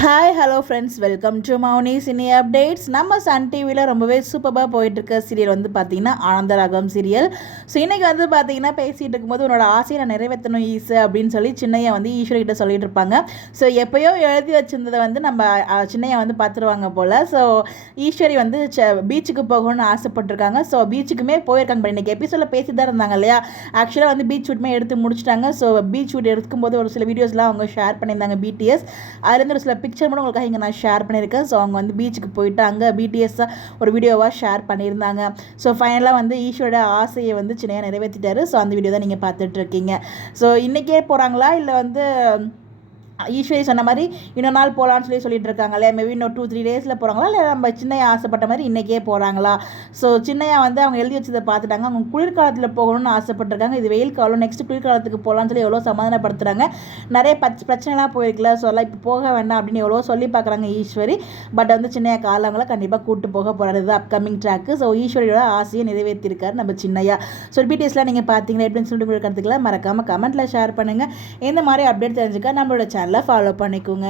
Hi hello friends, welcome to Mouni cine updates. நம்ம சன் டிவியில் ரொம்பவே சூப்பராக போயிட்டுருக்க சீரியல் வந்து பார்த்திங்கன்னா ஆனந்தராகம் சீரியல். ஸோ இன்றைக்கி வந்து பார்த்திங்கன்னா பேசிகிட்டு இருக்கும்போது உன்னோட ஆசையை நான் நிறைவேற்றணும் ஈஸு அப்படின்னு சொல்லி சின்னையா வந்து ஈஸ்வரிக்கிட்ட சொல்லிட்டு இருப்பாங்க. ஸோ எப்போயோ எழுதி வச்சிருந்ததை வந்து நம்ம சின்னையா வந்து பார்த்துருவாங்க போல். ஸோ ஈஸ்வரி வந்து பீச்சுக்கு போகணும்னு ஆசைப்பட்டிருக்காங்க. ஸோ பீச்சுக்குமே போயிருக்காங்க. பட் இன்றைக்கி எபிசோடில் பேசி தான் இருந்தாங்க இல்லையா. ஆக்சுவலாக வந்து பீச் ஷூட்டுமே எடுத்து முடிச்சிட்டாங்க. ஸோ பீச் ஷூட் எடுக்கும்போது ஒரு சில வீடியோஸ்லாம் அவங்க ஷேர் பண்ணியிருந்தாங்க பிடிஎஸ். அதுலேருந்து ஒரு சில பிக்சர் கூட உங்களுக்காக இங்கே நான் ஷேர் பண்ணியிருக்கேன். ஸோ அவங்க வந்து பீச்சுக்கு போயிட்டு அங்கே பிடிஎஸ்ஸாக ஒரு வீடியோவாக ஷேர் பண்ணியிருந்தாங்க. ஸோ ஃபைனலாக வந்து ஈஸ்வரோட ஆசையை வந்து சின்னையாக நிறைவேற்றிட்டாரு. ஸோ அந்த வீடியோ தான் நீங்கள் பார்த்துட்ருக்கீங்க. ஸோ இன்றைக்கே போகிறாங்களா இல்லை வந்து ஈஸ்வரி சொன்ன மாதிரி இன்னொரு நாள் போகலான்னு சொல்லிட்டு இருக்காங்க இல்லையா. மேபி இன்னும் 2-3 டேஸில் போகிறாங்களா, இல்லை நம்ம சின்னையா ஆசைப்பட்ட மாதிரி இன்றைக்கே போகிறாங்களா. ஸோ சின்னையா வந்து அவங்க எழுதி வச்சதை பார்த்துட்டாங்க. அவங்க குளிர்காலத்தில் போகணும்னு ஆசைப்பட்டிருக்காங்க. இது வெயில் காலம், நெக்ஸ்ட் குளிர்காலத்துக்கு போகலான்னு சொல்லி எவ்வளோ சமாதானப்படுத்துகிறாங்க. நிறைய பிரச்சனைலாம் போயிருக்குல்ல. ஸோ எல்லாம் இப்போ போக வேண்டாம் அப்படின்னு எவ்வளோ சொல்லி பார்க்குறாங்க ஈஸ்வரி. பட் வந்து சின்னையா காலங்களை கண்டிப்பாக கூப்பிட்டு போக போகிறாரு. இது அப்கமிங் ட்ராக்கு. ஸோ ஈஸ்வரியோட ஆசையை நிறைவேற்றிருக்காரு நம்ம சின்னையா. ஸோ பிடிஎஸ்லாம் நீங்கள் பார்த்தீங்கன்னா எப்படின்னு சொல்லிட்டு உங்களுக்கு கருத்துக்களை மறக்காமல் கமெண்ட்டில் ஷேர் பண்ணுங்கள். இந்த மாதிரி அப்டேட் தெரிஞ்சுக்க நம்மளோட சேனலை ஃபாலோ பண்ணிக்கோங்க.